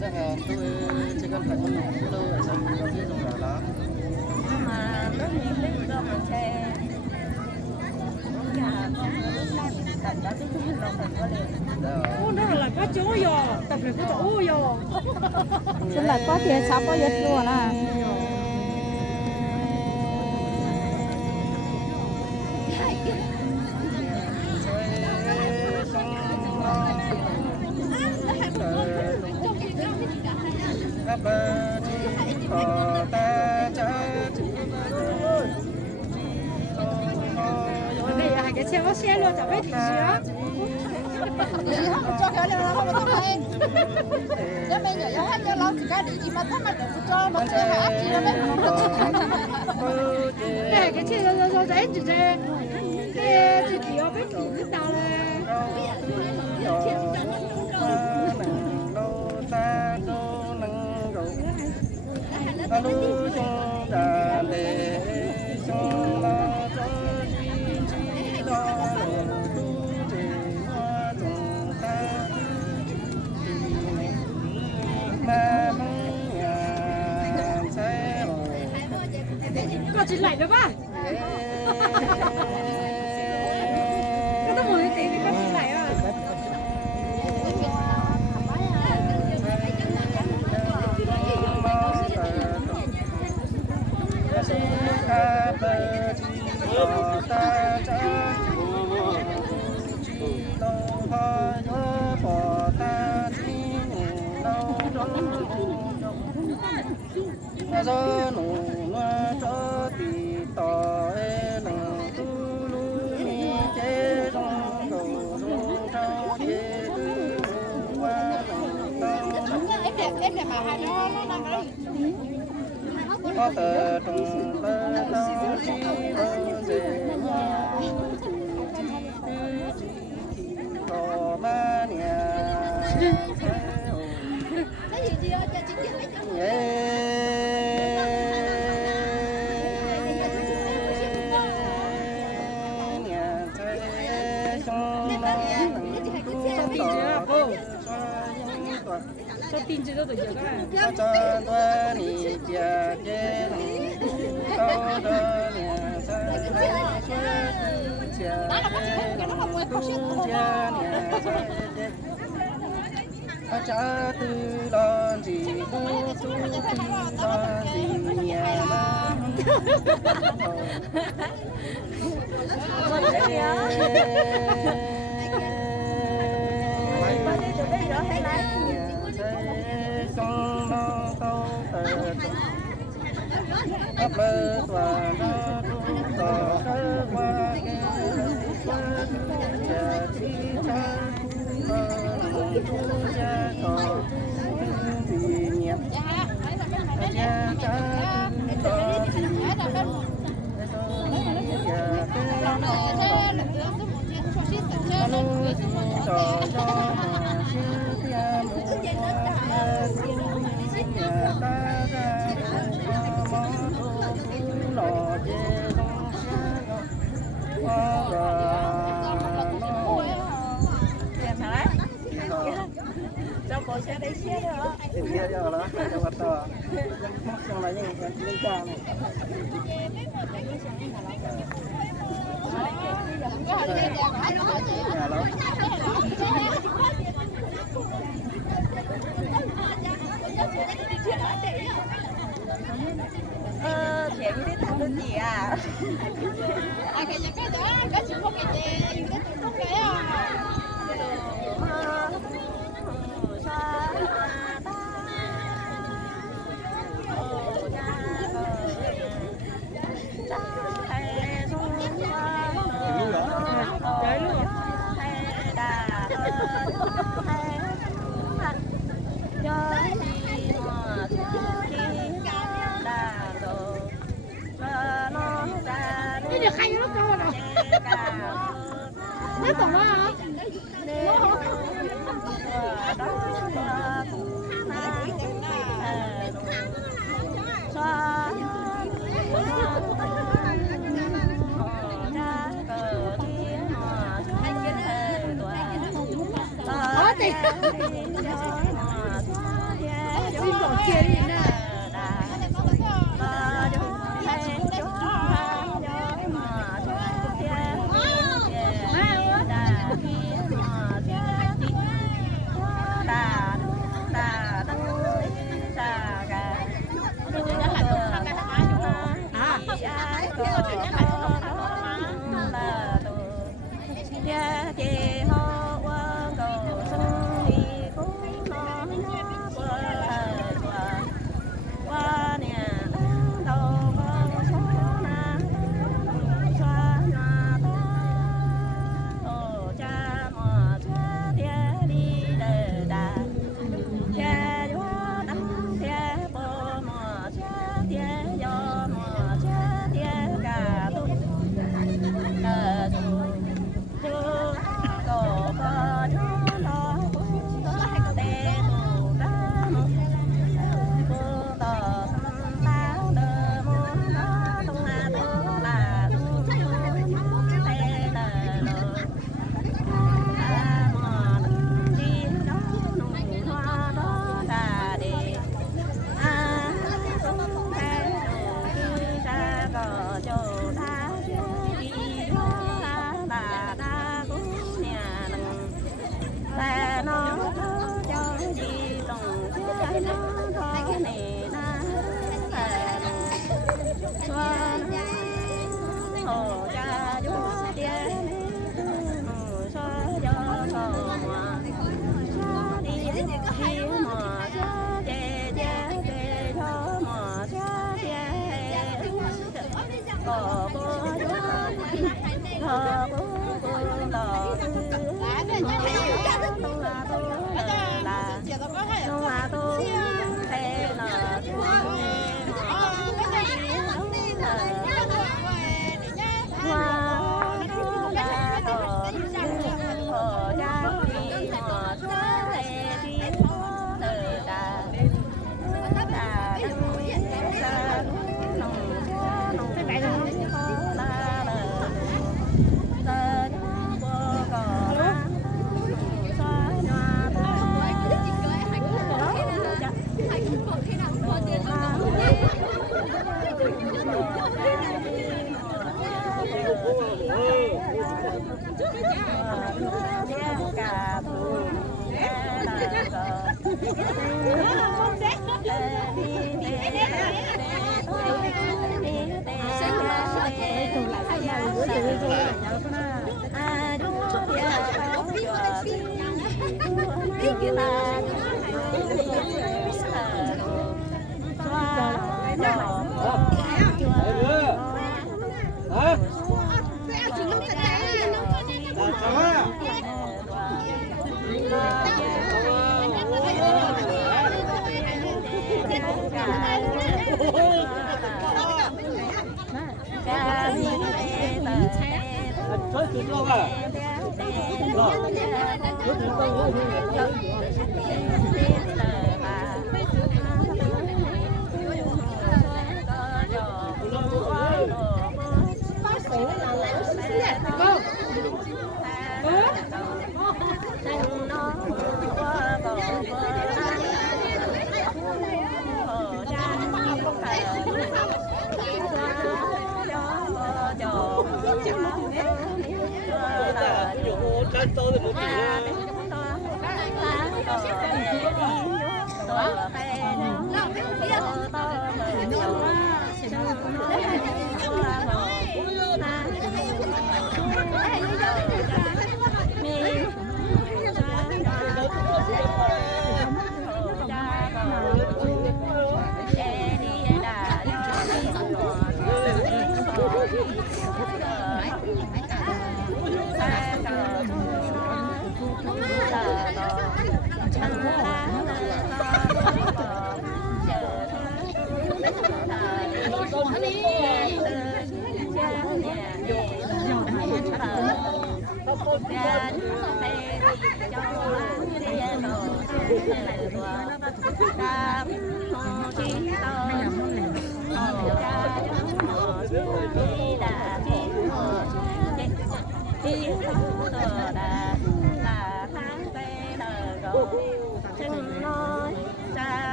chắc là tôi chỉ cần phải con nổ lâu ở trong có gì dùng đó đó. Nhưng mà lúc nhìn thấy rồi mà xe nhà con lúc nay tại đã cái chúng lòng mình có liền. Ô nó là có chỗ rồi, tập này có chỗ rồi. Xin là có tiền sao có giật luôn à. Cái xe có xe luôn, chẳng biết thì gì Cho cái này nó không có hay. Cho mình giờ hết cho lâu chỉ cái để gì mà thắt mà để cho mà xe mà áp gì đó đấy. cái xe nó dễ chỉ xe. Cái chỉ có biết chủ biết nào là có chỉ lại được ba. Cái tao muốn tí thì có chỉ lại à. do nụ loa cho tì tỏ nụ tu lu mi chế trong đầu dung trao chế tư qua Em để mà hai nó đang đấy. có tờ trùng tơ nó chi tơ dễ tỏ ma nhà Cái gì cho chị biết Cho tin chứ đâu được giờ các bạn. cho tôi đi chia chế tao đó nhà sa chia cha tư lo gì tu tu lo gì nhà ma sông lo câu ấp lơ tòa lo tòa khơi qua qua cha chi cha cha có thì nhẹ cha cha có thì Đâu có xe đấy xe nữa. thì kia giờ đó cho bắt tờ xong là những cái linh ca này nhà đó Chuyện biết thằng được gì à? Cái đó, cái chuyện không cái gì, cái chuyện không cái à. Cái được hay nó to rồi. Nó tổng hả? kia đi nè.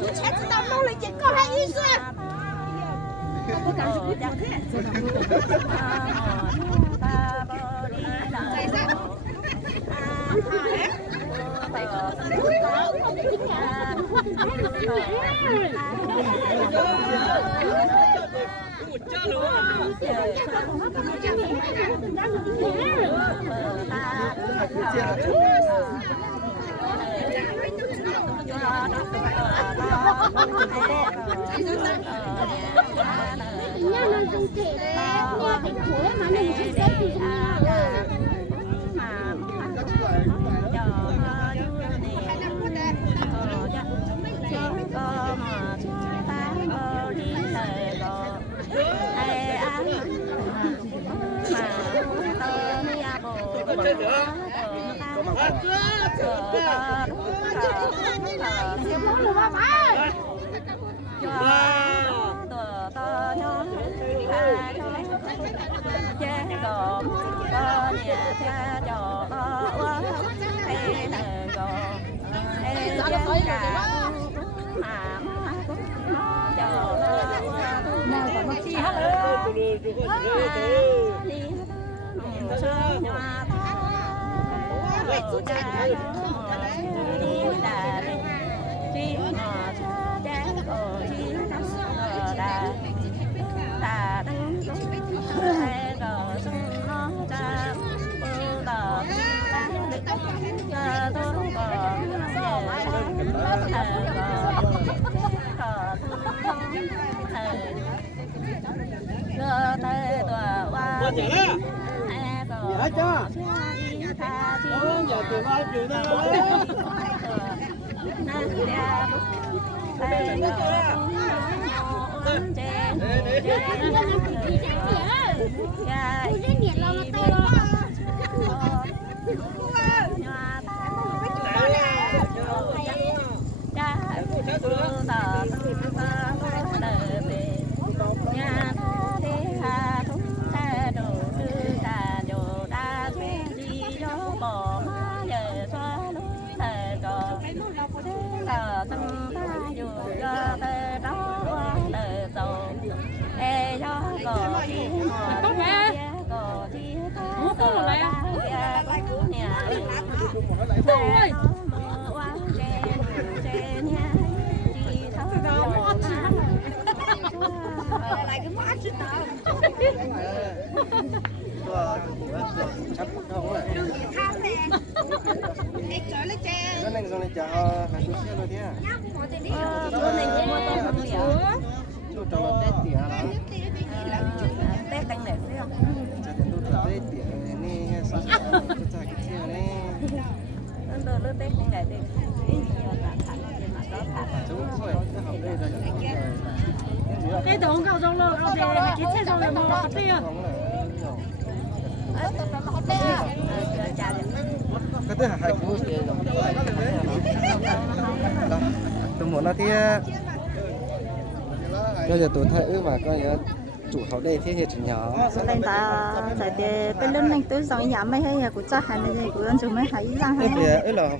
我才知道弄了一个还意思。我感觉不讲nhà nó dùng thể nhà thành phố mà mình chỉ xếp thì cái đồ cao trong lơ ở đây cái xe trong này mà có tiền cái thứ hai cũng tôi muốn nói thì bây giờ tôi thấy mà coi chủ họ đây thế nhiệt nhỏ lên ta tại bên lưng mình tôi giống nhà mấy hay là của cha hay là gì của anh chúng mấy hay ra hay bây giờ là